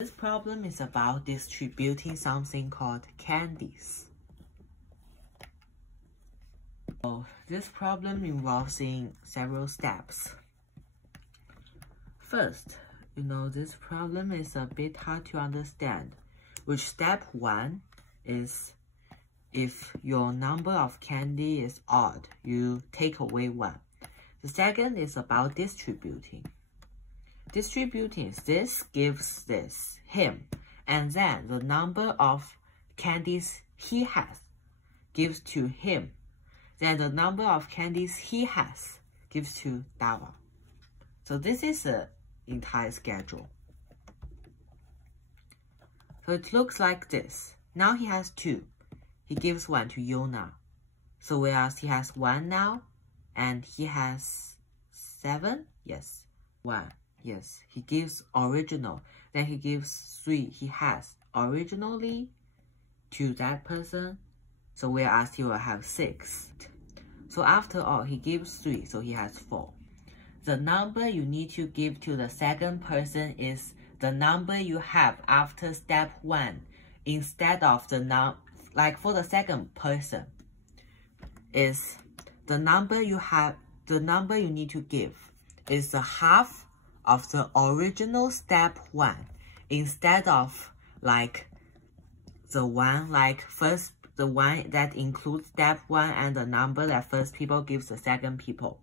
This problem is about distributing something called candies. So this problem involves in several steps. First, this problem is a bit hard to understand, which step 1 is if your number of candy is odd, you take away 1. The second is about distributing. Distributing is this gives this him, and then the number of candies he has gives to him. Then the number of candies he has gives to that one. So this is the entire schedule. So it looks like this. Now he has 2. He gives 1 to Yona. So whereas he has 1 now, and he has 7, yes, 1. Yes, he gives original. Then he gives 3 he has originally to that person. So whereas he will have 6. So after all, he gives 3, so he has 4. The number you need to give to the second person is the number you have after step 1 instead of the like for the second person is the number you need to give is the half of the original step 1 instead of like the one that includes step 1 and the number that first people gives the second people.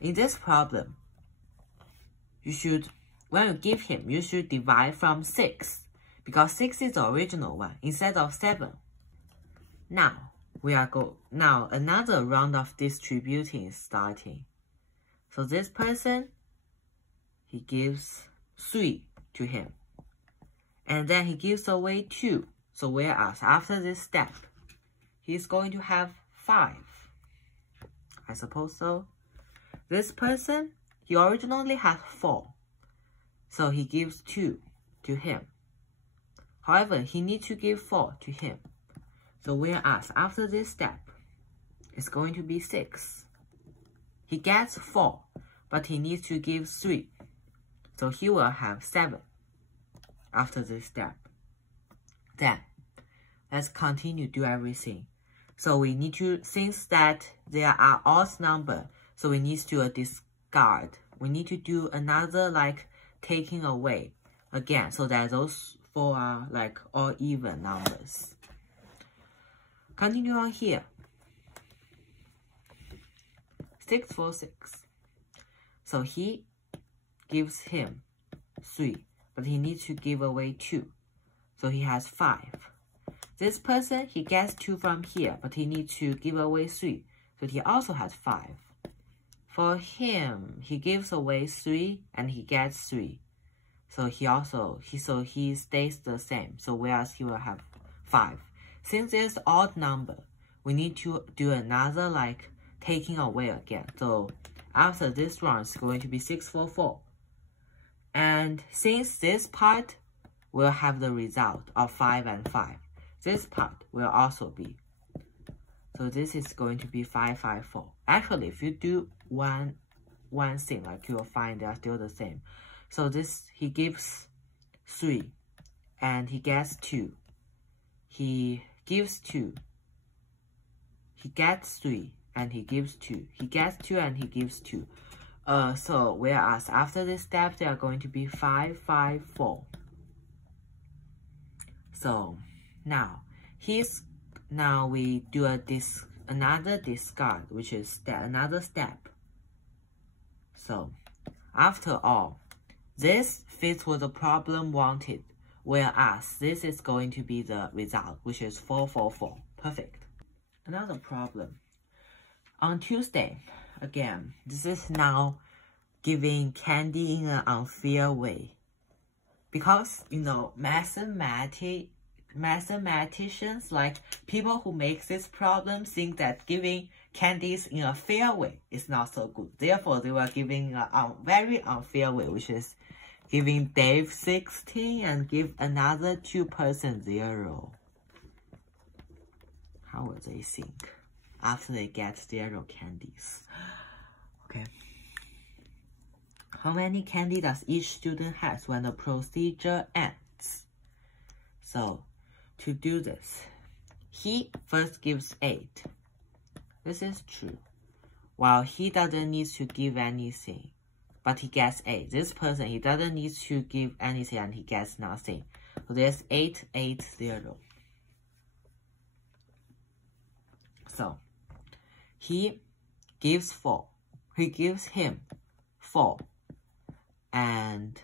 In this problem, when you give him, you should divide from 6 because 6 is the original one instead of 7. Now another round of distributing is starting. So this person, he gives 3 to him. And then he gives away 2. So whereas after this step, he's going to have 5. I suppose so. This person, he originally had 4. So he gives 2 to him. However, he needs to give 4 to him. So whereas after this step, it's going to be 6. He gets 4, but he needs to give 3. So he will have 7 after this step. Then, let's continue do everything. So we need to, since that there are odd number, so we need to discard. We need to do another like taking away again, so that those 4 are like all even numbers. Continue on here. 6 for 6. So he gives him 3, but he needs to give away 2. So he has 5. This person, he gets 2 from here, but he needs to give away 3. So he also has 5. For him, he gives away 3 and he gets 3. So he stays the same. So whereas he will have 5. Since it's odd number, we need to do another like taking away again. So after this round, it's going to be 6 for 4. And since this part will have the result of 5 and 5, this part will also be. So this is going to be 5, 5, 4. Actually, if you do one thing, like you will find they are still the same. So this, he gives 3 and he gets 2. He gives 2. He gets 3 and he gives 2. He gets 2 and he gives 2. So whereas after this step, they are going to be 5, 5, 4. So now we do another discard, which is another step. So after all, this fits what the problem wanted, whereas this is going to be the result, which is 4, 4, 4. Perfect. Another problem. On Tuesday, again, this is now giving candy in an unfair way. Because, mathematicians, like people who make this problem, think that giving candies in a fair way is not so good. Therefore, they were giving a very unfair way, which is giving Dave 16 and give another 2% 0. How will they think after they get 0 candies? Okay. how many candy does each student has when the procedure ends? So, to do this, he first gives 8. This is true. While he doesn't need to give anything, but he gets 8. This person, he doesn't need to give anything and he gets nothing. So there's 8, 8, 0. So, he gives 4. He gives him 4. And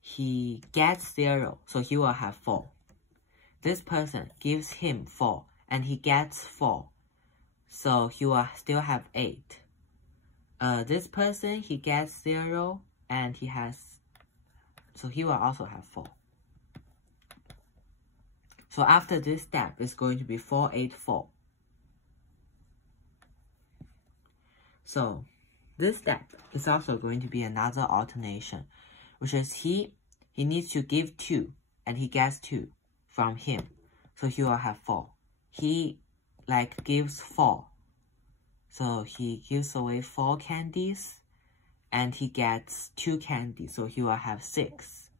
he gets 0, so he will have 4. This person gives him 4, and he gets 4, so he will still have 8. This person, he gets 0, and he has, so he will also have 4. So after this step, it's going to be 4, 8, 4. So this step is also going to be another alternation, which is he needs to give 2, and he gets 2 from him, so he will have 4. He gives 4, so he gives away 4 candies, and he gets 2 candies, so he will have 6.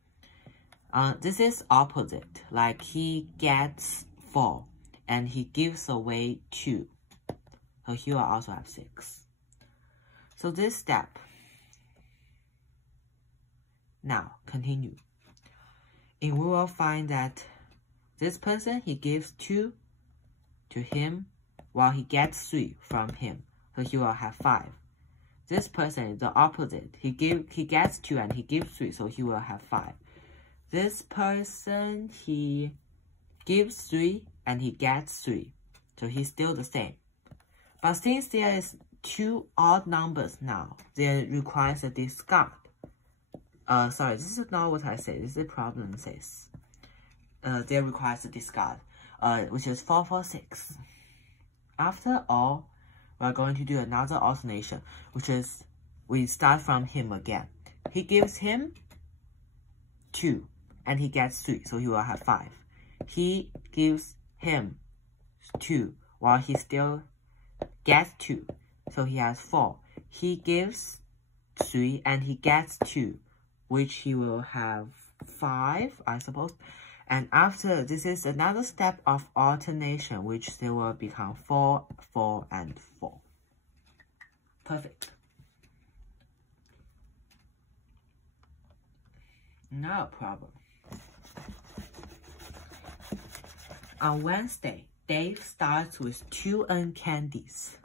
This is opposite, he gets 4, and he gives away 2, so he will also have 6. So this step, now continue. And we will find that this person, he gives 2 to him, while he gets 3 from him, so he will have 5. This person is the opposite. He gets 2 and he gives 3, so he will have 5. This person, he gives 3 and he gets 3, so he's still the same. But since there is 2 odd numbers now, there requires a discard. Sorry, this is not what I said. This is the problem says. There requires a discard, which is 4, 4, 6. After all, we're going to do another alternation, which is we start from him again. He gives him 2, and he gets 3, so he will have 5. He gives him 2, while he still gets 2, so he has 4. He gives 3, and he gets 2, which he will have 5, I suppose. And after, this is another step of alternation, which they will become 4, 4, and 4. Perfect. No problem. On Wednesday, Dave starts with 2 candies.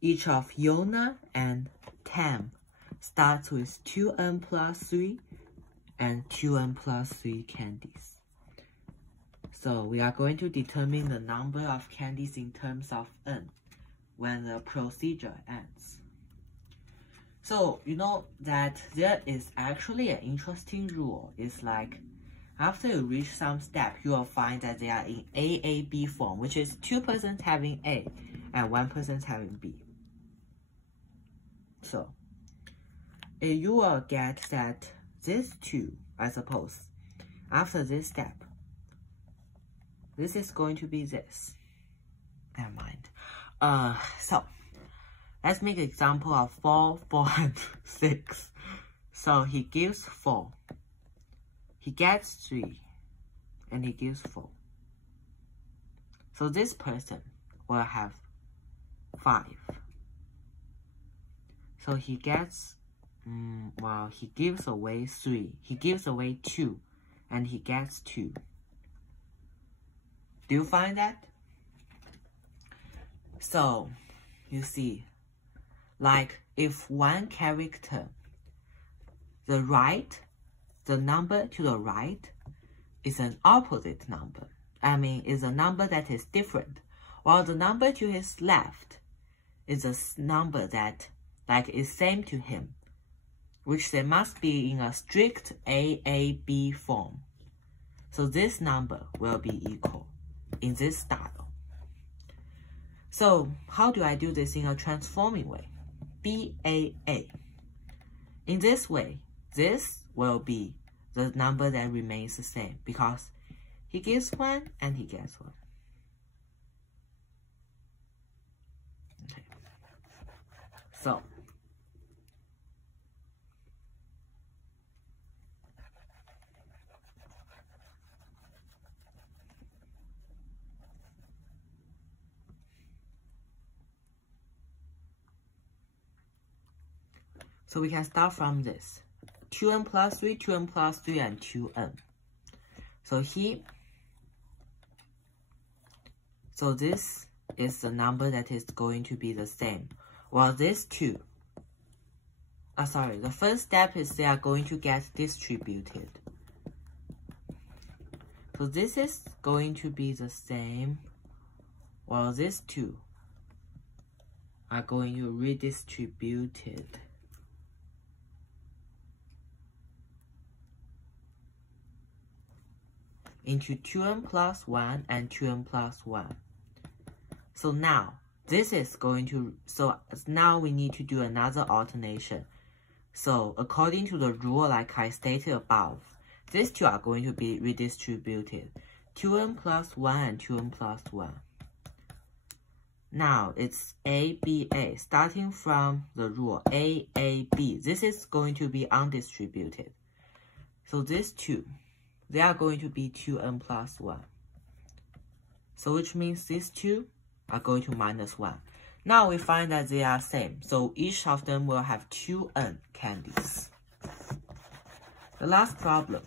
Each of Yona and Tam starts with 2 plus 3 and 2 plus 3 candies. So we are going to determine the number of candies in terms of n when the procedure ends. So you know that there is actually an interesting rule. It's after you reach some step, you will find that they are in AAB form, which is 2 persons having A and 1 person having B. So you will get that these 2, I suppose, after this step, this is going to be this. Never mind. So let's make an example of 4, 4, and 6. So he gives 4. He gets 3. And he gives 4. So this person will have 5. So he gets, well, he gives away 3. He gives away 2. And he gets 2. Do you find that? So, you see, if one character, the number to the right is an opposite number. I mean, is a number that is different. While the number to his left is a number that, is same to him, which they must be in a strict AAB form. So this number will be equal in this style. So how do I do this in a transforming way? BAA. In this way, this will be the number that remains the same because he gives 1 and he gets 1. Okay. So So we can start from this. 2n plus 3, 2n plus 3, and 2n. So here, so this is the number that is going to be the same. While this two, the first step is they are going to get distributed. So this is going to be the same, while these two are going to redistributed. Into 2n plus 1 and 2n plus 1. So now, this is going to, so now we need to do another alternation. So according to the rule like I stated above, these two are going to be redistributed. 2n plus 1 and 2n plus 1. Now it's A, B, A. Starting from the rule A, A, B. This is going to be undistributed. So these two, they are going to be 2n plus 1. So which means these two are going to minus 1. Now we find that they are same. So each of them will have 2n candies. The last problem.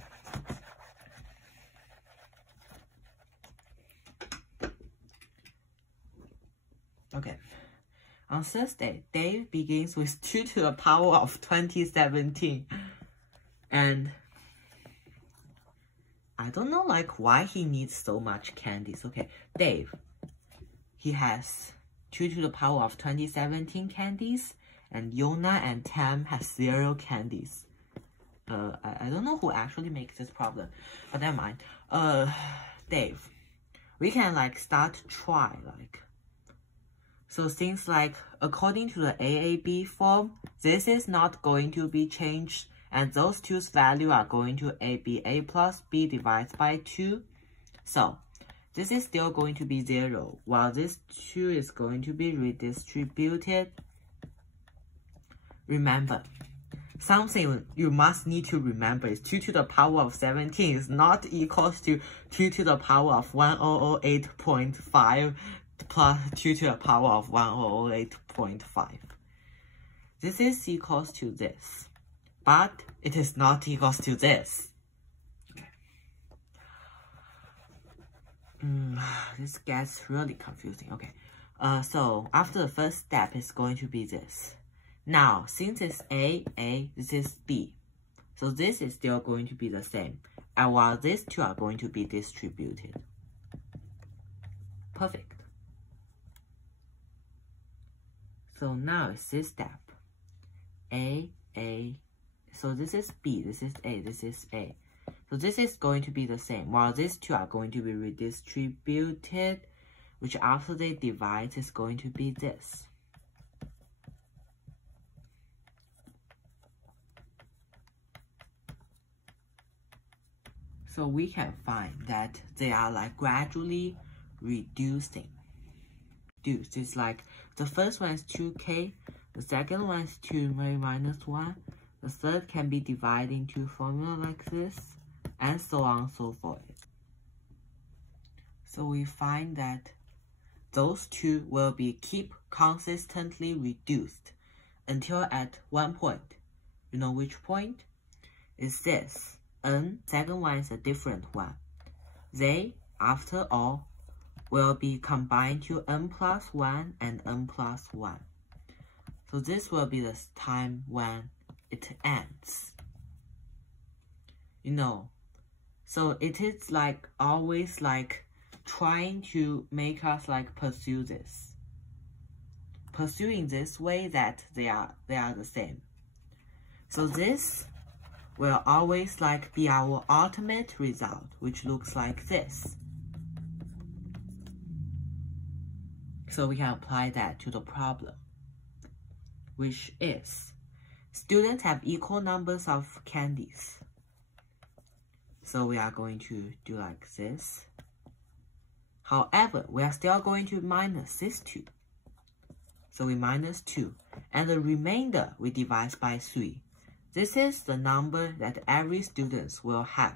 Okay. On Thursday, Dave begins with 2 to the power of 2017. And I don't know like why he needs so much candies. Okay, Dave, he has 2 to the power of 2017 candies, and Yona and Tam has 0 candies. I don't know who actually makes this problem, but never mind. Dave, we can like start try like. So things like according to the AAB form, this is not going to be changed, and those two's value are going to be A plus B divided by 2. So this is still going to be 0, while this 2 is going to be redistributed. Remember, something you must need to remember is 2 to the power of 17 is not equals to 2 to the power of 1008.5 plus 2 to the power of 1008.5. This is equals to this, but it is not equals to this. This gets really confusing. Okay, so after the first step is going to be this. Now, since it's A, this is B. So this is still going to be the same. And while these two are going to be distributed. Perfect. So now it's this step. A. So this is B, this is A, this is A. So this is going to be the same, while these two are going to be redistributed, which after they divide is going to be this. So we can find that they are like gradually reducing. It's like the first one is 2k, the second one is 2 minus 1, the third can be divided into formula like this, and so on and so forth. So we find that those two will be keep consistently reduced until at one point. You know which point? Is this. N, second one is a different one. They, after all, will be combined to n plus 1 and n plus 1. So this will be the time when it ends. You know, so it is like always like trying to make us like pursue this. Pursuing this way that they are the same. So this will always like be our ultimate result, which looks like this. So we can apply that to the problem, which is students have equal numbers of candies. So we are going to do like this. However, we are still going to minus this 2. So we minus 2, and the remainder we divide by 3. This is the number that every student will have.